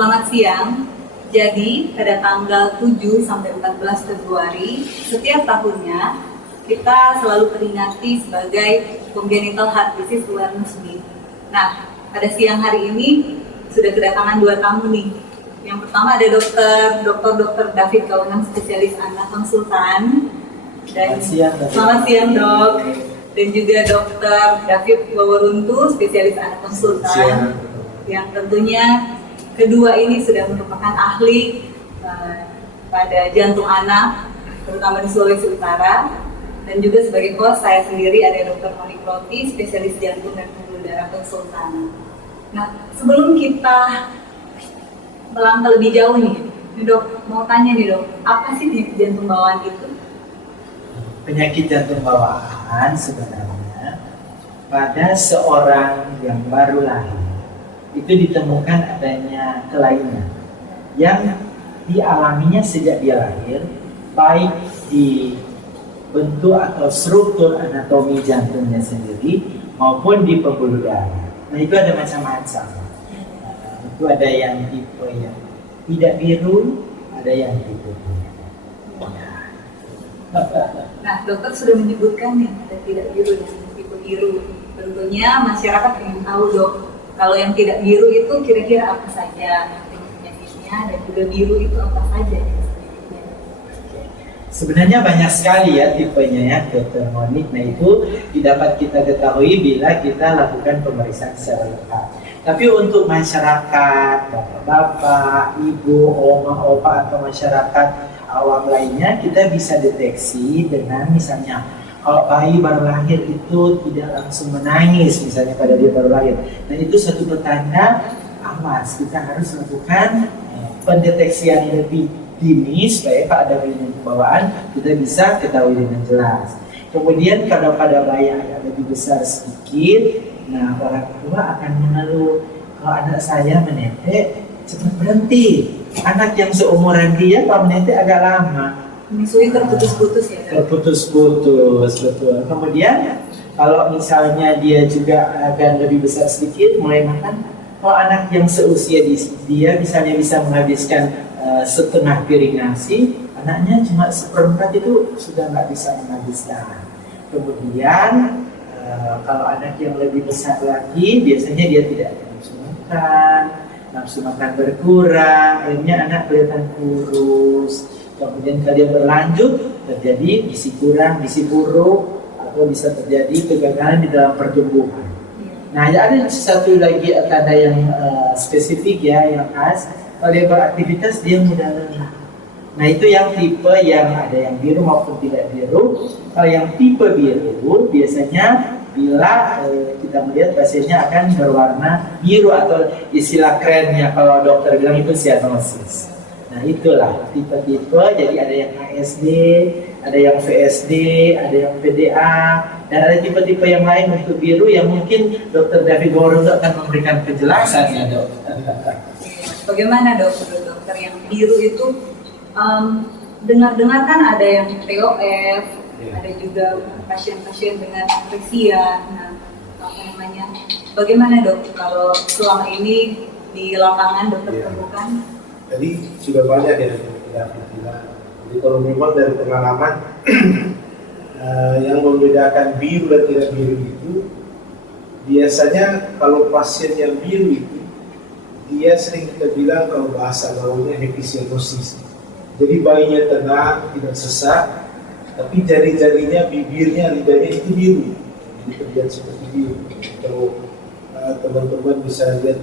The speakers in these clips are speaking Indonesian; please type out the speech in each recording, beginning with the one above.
Selamat siang. Jadi, pada tanggal 7 sampai 14 Februari setiap tahunnya kita selalu peringati sebagai Congenital Heart Disease Awareness Week. Nah, pada siang hari ini sudah kedatangan dua tamu nih. Yang pertama ada Dr. David Kaunang, spesialis anak konsultan. Dan selamat siang Dok. Dan juga Dr. David Waworuntu, spesialis anak konsultan. Yang tentunya kedua ini sudah merupakan ahli pada jantung anak, terutama di Sulawesi Utara. Dan juga sebagai host saya sendiri ada Dr. Monik Roti, spesialis jantung dan pembuluh darah konsultan. Nah, sebelum kita melangkah lebih jauh nih Dok, mau tanya nih Dok, apa sih penyakit jantung bawaan itu? Penyakit jantung bawaan sebenarnya pada seorang yang baru lahir itu ditemukan adanya kelainan yang dialaminya sejak dia lahir, baik di bentuk atau struktur anatomi jantungnya sendiri maupun di pembuluh darah. Nah, itu ada macam-macam. Itu ada yang tipe yang tidak biru, ada yang tipe biru. Nah, dokter sudah menyebutkan yang ada tidak biru dan tipe biru. Tentunya masyarakat ingin tahu Dok, kalau yang tidak biru itu kira-kira apa saja penyakitnya, dan juga biru itu apa saja penyakitnya? Sebenarnya banyak sekali ya tipenya ya Dr. Monik. Nah, itu dapat kita ketahui bila kita lakukan pemeriksaan secara lengkap. Tapi untuk masyarakat, bapak-bapak, ibu, oma, opa atau masyarakat awam lainnya, kita bisa deteksi dengan misalnya kalau bayi baru lahir itu tidak langsung menangis misalnya pada dia baru lahir. Nah, itu satu petanda awas, kita harus lakukan pendeteksian lebih dini supaya pada gangguan bawaan kita bisa ketahui dengan jelas. Kemudian kalau pada bayi agak lebih besar sedikit, nah orang tua akan mengeluh, kalau anak saya menetek cepat berhenti. Anak yang seumuran dia kalau menetek agak lama. Menyusui terputus-putus ya? Terputus-putus, betul. Kemudian kalau misalnya dia juga agak lebih besar sedikit, mulai makan. Kalau anak yang seusia dia misalnya bisa menghabiskan setengah piring nasi, anaknya cuma seperempat itu sudah nggak bisa menghabiskan. Kemudian kalau anak yang lebih besar lagi, biasanya dia tidak nafsu makan berkurang, akhirnya anak kelihatan kurus. Kemudian kalian berlanjut, terjadi gizi kurang, gizi buruk, atau bisa terjadi kegagalan di dalam pertumbuhan. Nah, ada satu lagi tanda yang spesifik ya, yang khas. Kalau dia beraktivitas, dia mudah lelah. Nah, itu yang tipe yang ada yang biru maupun tidak biru. Kalau yang tipe biru, biasanya bila kita melihat pasiennya akan berwarna biru atau istilah kerennya kalau dokter bilang itu cyanosis. Nah, itulah tipe-tipe. Jadi ada yang ASD, ada yang VSD, ada yang PDA, dan ada tipe-tipe yang lain untuk biru yang mungkin Dr. David Waworuntu akan memberikan penjelasan ya Dok. Bagaimana dokter yang biru itu? Dengar-dengar kan ada yang TOF, ada juga pasien-pasien dengan atresia. Nah, bagaimana Dok kalau selama ini di lapangan dokter temukan? Jadi sudah banyak ya kita bilang. Jadi kalau memang dari pengalaman yang membedakan biru dan tidak biru itu, biasanya kalau pasien yang biru itu dia sering kita bilang kalau bahasa gaulnya happy cyanosis. Jadi bayinya tenang, tidak sesak, tapi jari-jarinya, bibirnya, lidahnya itu biru. Jadi terlihat seperti biru. Kalau teman-teman bisa lihat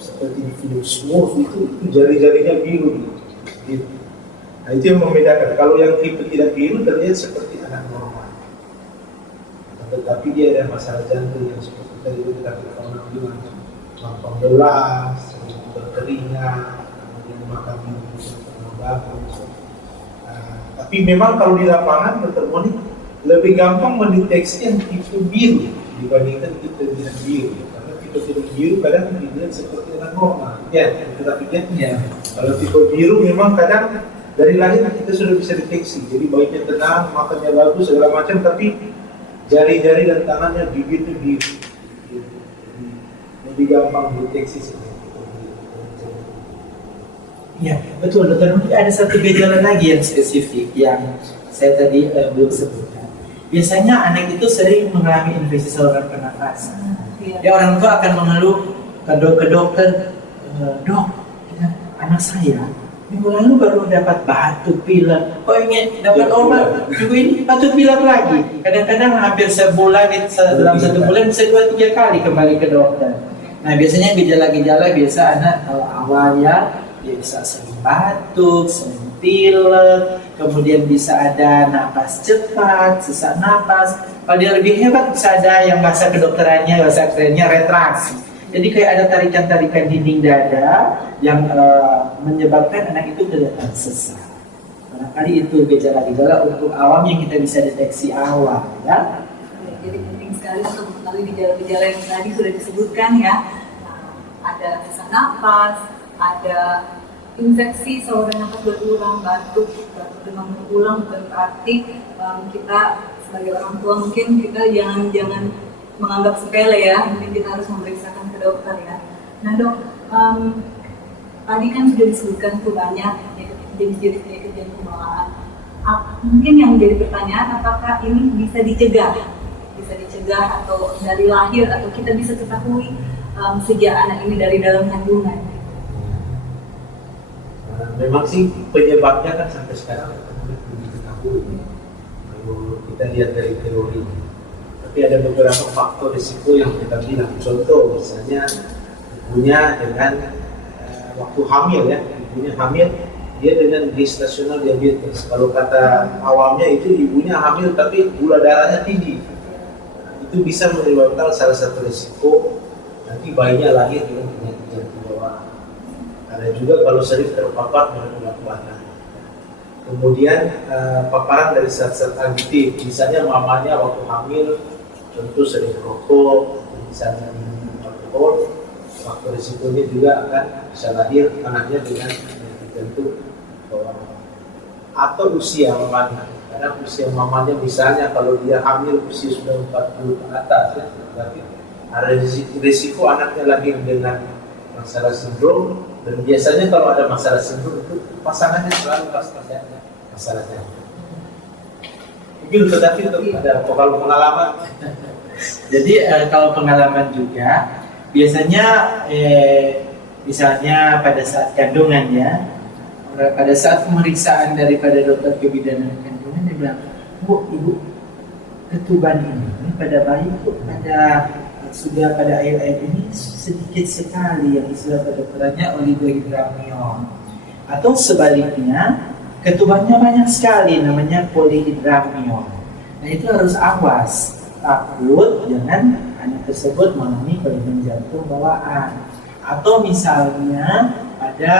seperti di film Smurf itu jari-jarinya biru gitu. Nah, itu yang membedakan. Kalau yang tipe tidak biru terlihat seperti anak normal, tetapi dia ada masalah jantung yang seperti tadi kita bilang, gampang lelah, berkeringat, kemudian makan minum kurang bagus. Tapi memang kalau di lapangan Dr. Monik lebih gampang mendeteksi yang tipe biru dibandingkan tipe tidak biru. Tipe biru kadang dilihat seperti anak normal, ya, tetapi ya. Kalau tipe biru memang kadang dari lahir kita sudah bisa deteksi. Jadi bayinya tenang, makannya bagus, segala macam, tapi jari-jari dan tangannya, bibirnya biru. Jadi lebih gampang deteksi seperti itu. Ya, betul dokter. Mungkin ada satu gejala lagi yang spesifik yang saya tadi belum sebutkan. Biasanya anak itu sering mengalami infeksi saluran pernafasan. Ya, orang tua akan mengeluh ke dokter, dok, ya, anak saya minggu lalu baru dapat batuk pilek. Kok ingin dapat obat? Minggu ini batuk pilek lagi. Kadang-kadang hampir sebulan, dalam 1 bulan bisa 2-3 kali kembali ke dokter. Nah, biasanya gejala-gejala biasa anak awalnya dia bisa sering batuk, sering pilek, kemudian bisa ada napas cepat, sesak napas. Kalau dia lebih hebat bisa ada yang bahasa kedokterannya, bahasa kerennya retraksi. Jadi kayak ada tarikan-tarikan dinding dada yang menyebabkan anak itu kelihatan sesak. Barangkali itu gejala-gejala untuk awam yang kita bisa deteksi awal, ya. Jadi penting sekali untuk mengetahui gejala-gejala yang tadi sudah disebutkan ya. Ada sesak napas, ada infeksi saluran nafas berulang, batuk demam berulang, bukan berarti kita sebagai orang tua mungkin kita jangan menganggap sepele ya, mungkin kita harus memeriksakan ke dokter ya. Nah dok, tadi kan sudah disebutkan tuh banyak jenis-jenis penyakit jantung bawaan. Mungkin yang menjadi pertanyaan, apakah ini bisa dicegah atau dari lahir, atau kita bisa ketahui sejak anak ini dari dalam kandungan? Memang sih penyebabnya kan sampai sekarang belum diketahui. Kalau kita lihat dari teori, tapi ada beberapa faktor risiko yang kita bilang. Contoh misalnya ibunya dengan waktu hamil ya, ibunya hamil dia dengan gestasional diabetes. Kalau kata awamnya itu ibunya hamil tapi gula darahnya tinggi. Itu bisa menyebabkan salah satu risiko nanti bayinya lahir dengan penyakit jantung bawaan. Ada juga kalau sering terpapar dengan obat-obatan. Kemudian paparan dari zat-zat aditif, misalnya mamanya waktu hamil tentu sering rokok, misalnya minum alkohol, faktor risikonya juga akan bisa lahir anaknya dengan penyakit jantung bawaan. Atau usia mamanya, karena usia mamanya misalnya kalau dia hamil usia sudah 40 ke atas ya, berarti ada risiko anaknya lahir dengan masalah sindrom. Dan biasanya kalau ada masalah sindrom itu pasangannya selalu pasti ada masalahnya. Mungkin tetapi ada kalau pengalaman. Jadi kalau pengalaman juga biasanya misalnya pada saat kandungan ya, pada saat pemeriksaan daripada dokter kebidanan kandungan dia bilang, Bu, ibu ketuban ini pada bayi itu sudah pada air ini sedikit sekali yang istilah kedokterannya oligohidramnion, atau sebaliknya ketubannya banyak sekali namanya polihidramnion. Nah itu harus awas, takut jangan anak tersebut mengalami kelainan jantung bawaan. Atau misalnya ada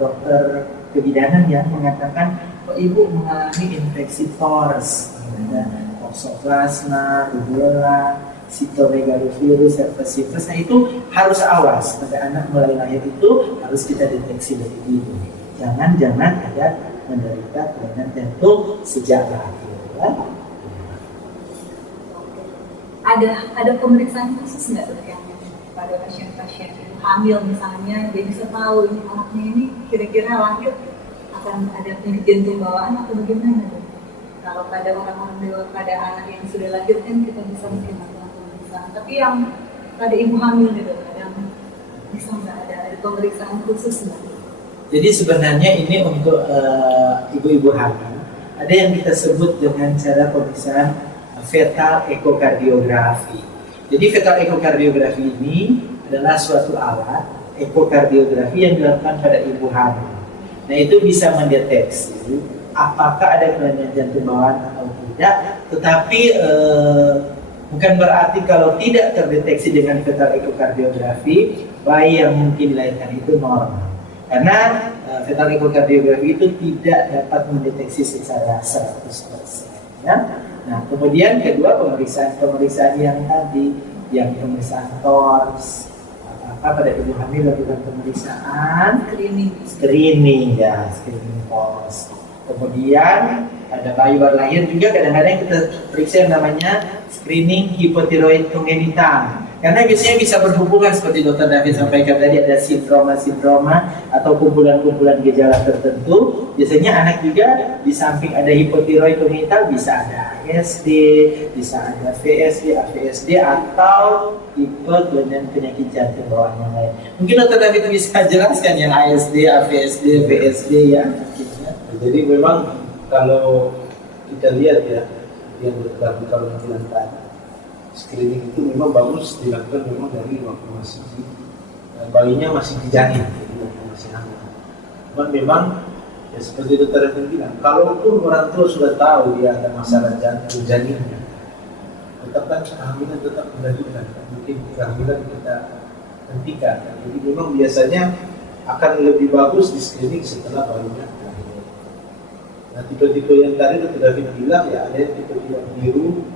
dokter kebidanan yang mengatakan ibu mengalami infeksi TORS, ada toxoplasma, rubella, sitomegalovirus, herpesivirus. Nah itu harus awas pada anak mulai lahir itu harus kita deteksi dari dini. Jangan ada menderita kelainan jantung sejak lahir. Ya. Ada pemeriksaan khusus nggak dok yang pada pasien-pasien hamil misalnya dia bisa tahu ini anaknya ini kira-kira lahir akan ada penyakit jantung bawaan atau bagaimana dok? Kalau pada orang-orang dewasa, pada anak yang sudah lahir kan kita bisa mungkin melakukan pemeriksaan. Tapi yang pada ibu hamil nih dok, kadang bisa nggak ada pemeriksaan khusus nggak? Jadi sebenarnya ini untuk ibu-ibu hamil ada yang kita sebut dengan cara pemeriksaan fetal ekokardiografi. Jadi fetal ekokardiografi ini adalah suatu alat ekokardiografi yang dilakukan pada ibu hamil. Nah itu bisa mendeteksi apakah ada kelainan jantung bawaan atau tidak. Tetapi bukan berarti kalau tidak terdeteksi dengan fetal ekokardiografi bayi yang mungkin dilahirkan itu normal. Karena fetal ekokardiografi itu tidak dapat mendeteksi secara 100%. Ya? Nah, kemudian kedua pemeriksaan yang tadi, yang pemeriksaan TORS, pada ibu hamil lakukan pemeriksaan screening TORS. Kemudian ada bayi baru lahir juga kadang-kadang kita periksa yang namanya screening hipotiroid congenital. Karena biasanya bisa berhubungan seperti Dokter David sampaikan tadi, ada sindroma atau kumpulan-kumpulan gejala tertentu. Biasanya anak juga di samping ada hipotiroid kongenital bisa ada ASD, bisa ada VSD, AVSD atau tipe kelainan penyakit jantung bawaan yang lain. Mungkin Dokter David bisa jelaskan yang ASD, AVSD, VSD ya. Jadi memang kalau kita lihat ya yang Dokter David kalau bilang tadi, screening itu memang bagus dilakukan memang dari waktu masih bayinya masih di janin, jadi waktu masih hamil. Cuman memang ya seperti dokter yang bilang, kalaupun orang tua sudah tahu dia ada masalah jantung janinnya, tetap kan kehamilan tetap dilanjutkan. Mungkin kehamilan kita hentikan. Jadi memang biasanya akan lebih bagus di screening setelah bayinya lahir. Nah tipe-tipe yang tadi dokter David bilang ya ada yang tipe biru.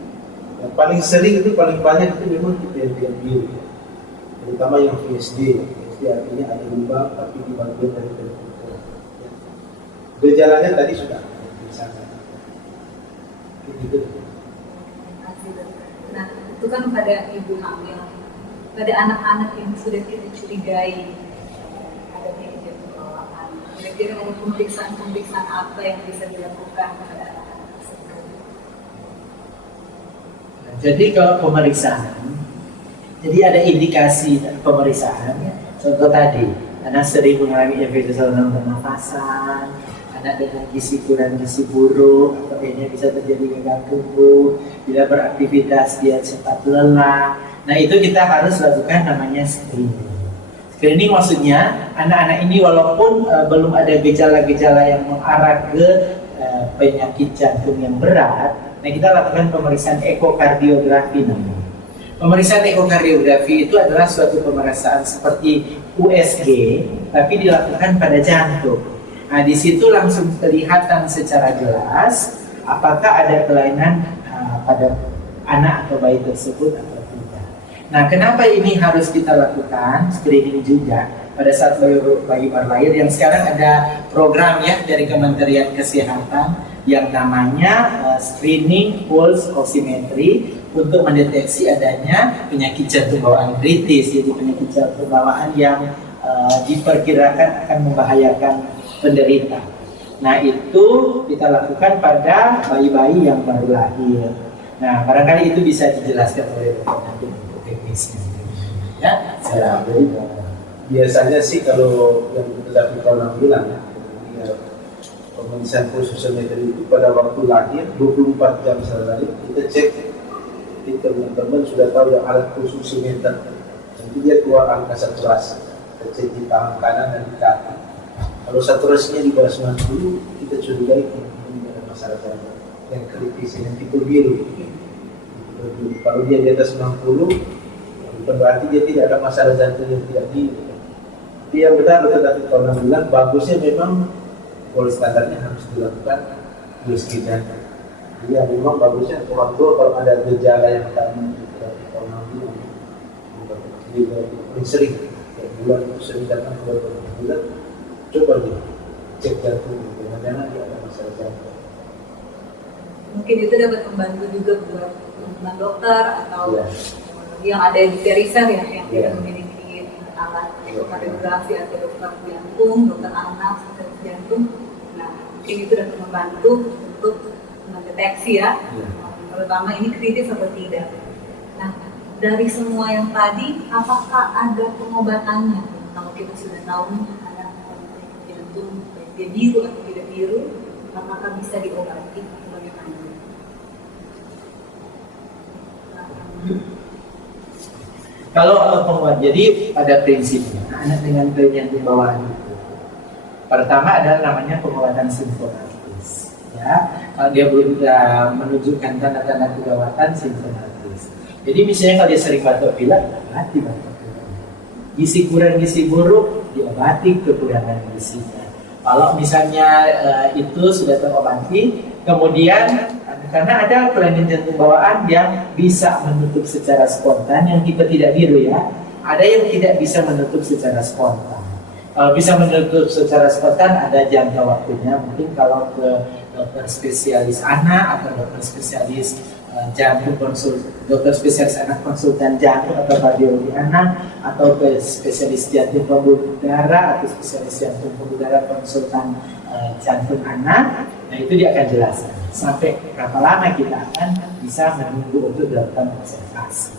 Yang paling sering itu paling banyak itu memang tipe yang biru ya. Terutama yang VSD. VSD artinya ada lubang tapi di bagian dari ventrikel. Ya. Gejalanya tadi sudah misalnya. Gitu. Nah, itu kan pada ibu hamil, pada anak-anak yang sudah kita curigai ada penyakit jantung bawaan. Kira-kira ada pemeriksaan apa yang bisa dilakukan pada anak-anak tersebut? Jadi kalau pemeriksaan, jadi ada indikasi pemeriksaan. Contoh tadi, anak sering mengalami infeksi saluran pernafasan, anak dengan gizi kurang, gizi buruk, atau ini bisa terjadi gagal tumbuh, bila beraktivitas dia cepat lelah. Nah itu kita harus lakukan namanya screening. Screening maksudnya anak-anak ini walaupun belum ada gejala-gejala yang mengarah ke penyakit jantung yang berat, nah kita lakukan pemeriksaan ekokardiografi namanya. Pemeriksaan ekokardiografi itu adalah suatu pemeriksaan seperti USG, tapi dilakukan pada jantung. Nah di situ langsung kelihatan secara jelas apakah ada kelainan pada anak atau bayi tersebut atau tidak. Nah kenapa ini harus kita lakukan screening juga pada saat bayi baru lahir, yang sekarang ada program ya dari Kementerian Kesehatan yang namanya screening pulse oximetry untuk mendeteksi adanya penyakit jantung bawaan kritis, yaitu penyakit jantung bawaan yang diperkirakan akan membahayakan penderita. Nah itu kita lakukan pada bayi-bayi yang baru lahir. Nah barangkali itu bisa dijelaskan oleh dokter nanti untuk teknisnya. Ya, saya biasanya sih kalau yang kita kalau bilang ya, pemeriksaan pulse oximetry itu pada waktu lahir 24 jam setelah lahir kita cek. Jadi teman-teman sudah tahu yang alat pulse oximeter, nanti dia keluar angka saturas, kita cek di tangan kanan dan di kaki. Kalau saturasinya di bawah 90, kita curigai ini ada masalah jantung yang kritis, yang tipe biru. Kalau dia di atas 90, bukan berarti dia tidak ada masalah jantung yang tidak biru. Tapi yang benar dokter David pernah bilang, bagusnya memang gold standarnya harus dilakukan USG jantung. Jadi ya, memang bagusnya orang tua kalau ada gejala yang tadi dokter David pernah bilang, paling sering, kayak bulan itu sering datang ke dokter bulan, coba dia cek jantung, jangan-jangan dia ada masalah jantung. Mungkin itu dapat membantu juga buat teman dokter atau yang ada di Terisa ya, yang tidak memiliki alat ekokardiografi atau dokter jantung, dokter anak, spesialis jantung. Nah, mungkin itu dapat membantu untuk mendeteksi ya, terutama ini kritis atau tidak. Nah, dari semua yang tadi, apakah ada pengobatannya? Kalau kita sudah tahu anak jantung dia biru atau tidak biru, apakah bisa diobati? Bagaimana? Kalau penguat, jadi pada prinsipnya anak dengan jantung bawaan itu pertama adalah namanya pengobatan simfonatis. Ya, kalau dia belum menunjukkan tanda-tanda kegawatan simfonatis. Jadi misalnya kalau dia sering batuk pilek, obati batuk pilek. Gizi kurang, gizi buruk, diobati kekurangan gizinya. Kalau misalnya itu sudah terobati, kemudian karena ada kelainan jantung bawaan yang bisa menutup secara spontan, yang tipe tidak biru ya. Ada yang tidak bisa menutup secara spontan. Kalau bisa menutup secara spontan ada jangka waktunya. Mungkin kalau ke dokter spesialis anak atau dokter spesialis jantung dokter spesialis anak konsultan jantung atau kardiologi anak, atau ke spesialis jantung pembuluh darah atau spesialis jantung pembuluh darah konsultan jantung anak. Nah itu dia akan jelaskan sampai berapa lama kita akan bisa menunggu untuk dilakukan observasi.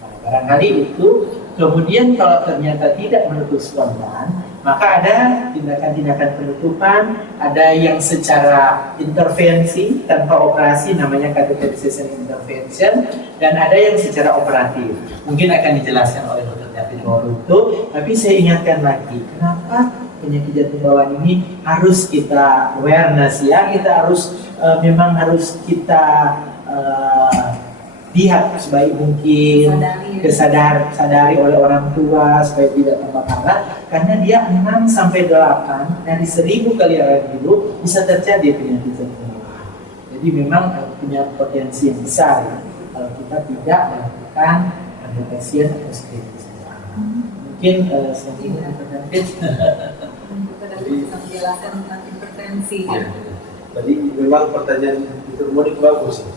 Nah, barangkali itu. Kemudian kalau ternyata tidak menutup spontan, maka ada tindakan-tindakan penutupan, ada yang secara intervensi tanpa operasi namanya catheterization intervention, dan ada yang secara operatif. Mungkin akan dijelaskan oleh Dr. David Waruto, tapi saya ingatkan lagi, kenapa penyakit jantung bawaan ini harus kita awareness ya, kita harus memang harus kita lihat sebaik mungkin, sadari oleh orang tua supaya tidak tambah parah, karena dia 6-8 dari 1000 kali awet hidup bisa terjadi penyakit jantung bawaan. Jadi memang punya potensi yang besar ya, kalau kita tidak melakukan pendeteksian atau screening. Mungkin selanjutnya kita dapat bisa menjelaskan tentang intervensi. Ya. Jadi memang pertanyaan itu Monik bagus ya.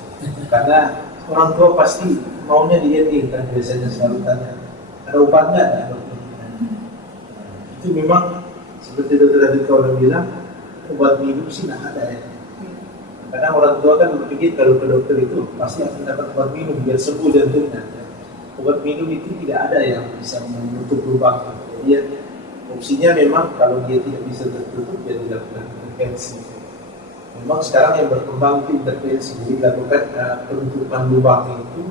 Karena orang tua pasti maunya dietting kan, biasanya selalu tanya ada obat nggak? Itu memang seperti dokter tadi kau bilang, obat minum sih nggak ada ya. Karena orang tua kan berpikir kalau ke dokter itu pasti akan dapat obat minum biar sembuh jantungnya. Obat minum itu tidak ada yang bisa menutup lubang. Jadi ya, opsinya memang kalau dia tidak bisa tertutup dia dilakukan intervensi. Memang sekarang yang berkembang itu intervensi, jadi dilakukan penutupan lubang itu,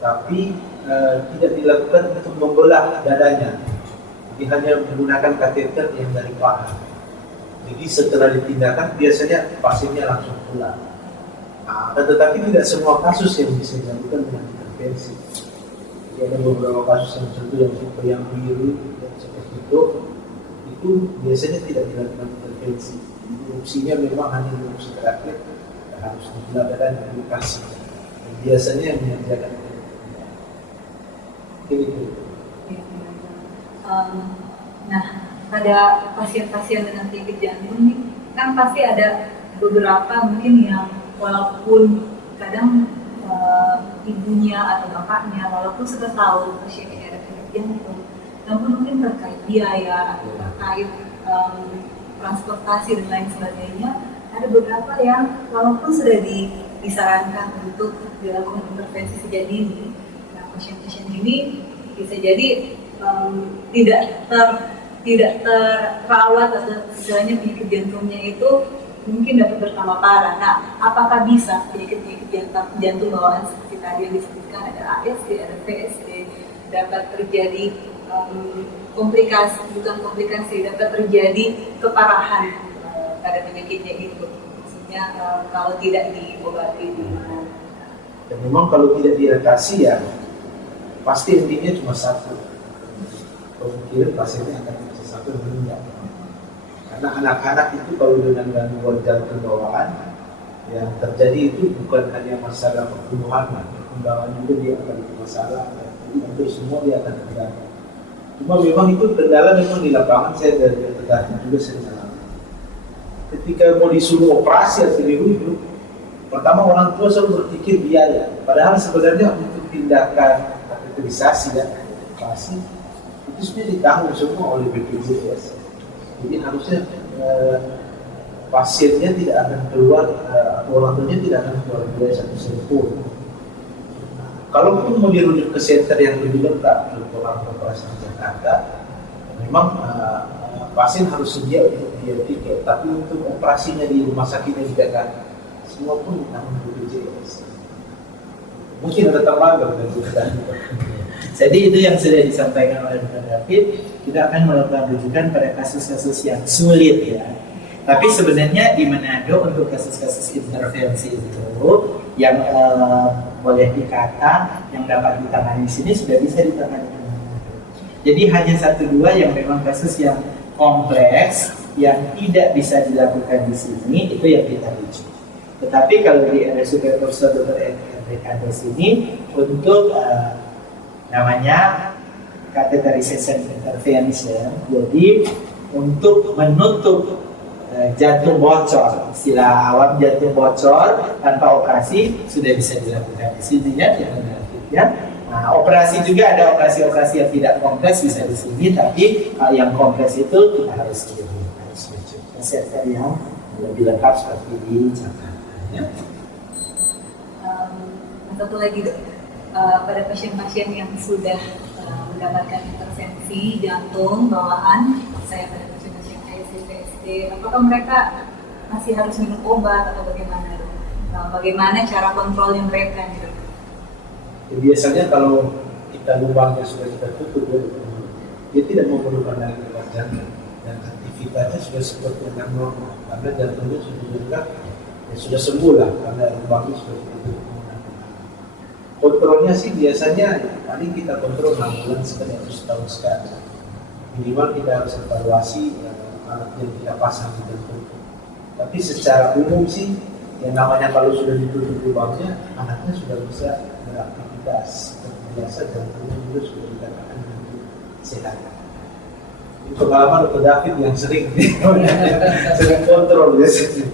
tapi tidak dilakukan untuk membelah dadanya. Jadi hanya menggunakan kateter yang dari paha. Jadi setelah ditindakan biasanya pasiennya langsung pulang. Tetapi tidak semua kasus yang bisa dilakukan dengan intervensi. Jadi ada beberapa kasus yang tentu yang tipe yang biru dan seperti itu biasanya tidak dilakukan intervensi. Opsinya memang hanya opsi terakhir, harus dilakukan edukasi. Biasanya yang mengerjakan itu. Nah, pada pasien-pasien dengan penyakit jantung nih, kan pasti ada beberapa mungkin yang walaupun kadang ibunya atau bapaknya walaupun sudah tahu pasiennya ada penyakit jantung, namun mungkin terkait biaya atau terkait transportasi dan lain sebagainya, ada beberapa yang walaupun sudah disarankan untuk dilakukan intervensi sejak dini, nah pasien-pasien ini bisa jadi tidak terawat atau istilahnya penyakit jantungnya itu mungkin dapat bertambah parah. Nah, apakah bisa penyakit jantung bawaan seperti tadi yang disebutkan, ada ASD, ada PSD, dapat terjadi dapat terjadi keparahan pada penyakitnya itu, maksudnya kalau tidak diobati di mana. Dan memang kalau tidak diatasi ya pasti intinya cuma satu, kemungkinan pasiennya akan bisa satu meninggal. Karena anak-anak itu kalau dengan gangguan jantung bawaan yang terjadi itu bukan hanya masalah perkembangan juga dia akan bermasalah, untuk semua dia akan terganggu. Cuma memang itu kendala memang di lapangan, saya dari terganggu juga sering alami. Ketika mau disuruh operasi atau dirujuk, pertama orang tua selalu berpikir biaya, padahal sebenarnya untuk tindakan kateterisasi dan operasi itu sebenarnya ditanggung semua oleh BPJS. Jadi harusnya pasiennya tidak akan keluar, orang tuanya tidak akan keluar biaya satu sen pun. Kalaupun mau dirujuk ke center yang lebih lengkap, contoh operasi di Jakarta, memang pasien harus sedia untuk biaya tiket, tapi untuk operasinya di rumah sakitnya di Jakarta, semua pun ditanggung BPJS. Mungkin ada tambahan dari kita. Jadi itu yang sudah disampaikan oleh Dr. David, kita akan melakukan rujukan pada kasus-kasus yang sulit ya. Tapi sebenarnya di Manado untuk kasus-kasus intervensi itu yang boleh dikata yang dapat ditangani di sini sudah bisa ditangani di Manado. Jadi hanya 1-2 yang memang kasus yang kompleks yang tidak bisa dilakukan di sini itu yang kita rujuk. Tetapi kalau di RSUD Profesor Dr. Enrique ini untuk namanya catheterization intervention, jadi untuk menutup jantung bocor, istilah awam jantung bocor tanpa operasi sudah bisa dilakukan di sini ya, ya. Nah, operasi juga ada operasi-operasi yang tidak kompleks bisa di sini, tapi yang kompleks itu kita harus kirim, harus rujuk. Kesehatan yang lebih lengkap seperti di Jakarta. Ya. Satu lagi dok, pada pasien-pasien yang sudah mendapatkan intervensi jantung bawaan, saya pada pasien-pasien ICU-PSD, apakah mereka masih harus minum obat atau bagaimana dok? Bagaimana cara kontrolnya mereka nih dok? Ya, biasanya kalau kita lubangnya sudah kita tutup, dia tidak memerlukan lagi obat jantung dan aktivitasnya sudah seperti yang normal karena jantungnya sudah dekat, ya sudah sembuh lah karena lubangnya sudah ditutup. Kontrolnya sih biasanya paling kita kontrol 6 bulan sekali atau setahun sekali. Minimal kita harus evaluasi alat yang kita pasang di jantung. Tapi secara umum sih yang namanya kalau sudah ditutup lubangnya, anaknya sudah bisa beraktivitas seperti biasa, jantungnya juga sudah dikatakan sehat. Ini pengalaman Dr. David yang sering kontrol biasanya.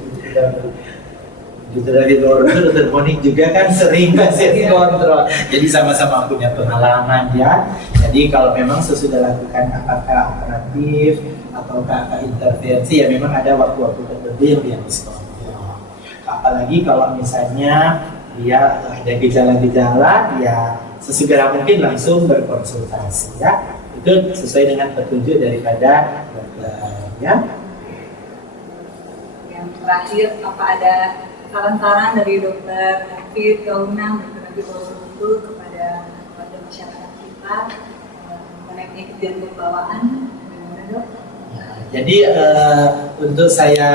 Dokter Dokter Monik juga kan sering pasien kontrol, jadi sama-sama punya pengalaman ya. Jadi kalau memang sesudah lakukan apakah operatif ataukah intervensi, ya memang ada waktu-waktu tertentu yang dia kontrol. Apalagi kalau misalnya dia ada gejala-gejala, ya sesegera mungkin langsung berkonsultasi ya. Itu sesuai dengan petunjuk daripada dokter ya. Yang terakhir, apa ada saran-saran dari dokter David Gaunang, dokter David Gaunang kepada masyarakat kita mengenai penyakit jantung bawaan? Bagaimana dok? Jadi untuk saya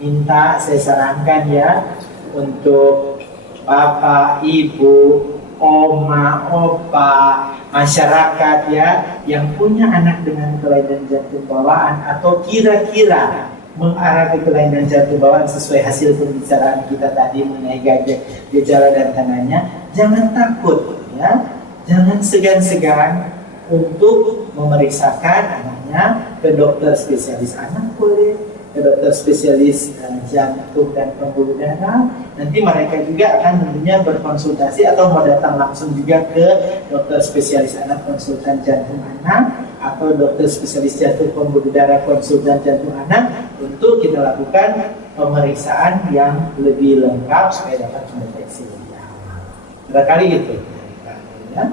minta, saya sarankan ya untuk bapak, ibu, oma, opa, masyarakat ya yang punya anak dengan kelainan jantung bawaan atau kira-kira mengarah ke kelainan jantung bawaan sesuai hasil pembicaraan kita tadi mengenai gejala dan tandanya, jangan takut ya, jangan segan-segan untuk memeriksakan anaknya ke dokter spesialis anak boleh, ke dokter spesialis jantung dan pembuluh darah. Nanti mereka juga akan tentunya berkonsultasi atau mau datang langsung juga ke dokter spesialis anak konsultan jantung anak atau dokter spesialis jantung pembuluh darah konsultan jantung anak untuk kita lakukan pemeriksaan yang lebih lengkap supaya dapat mendeteksi lebih awal. Barangkali gitu. Ya.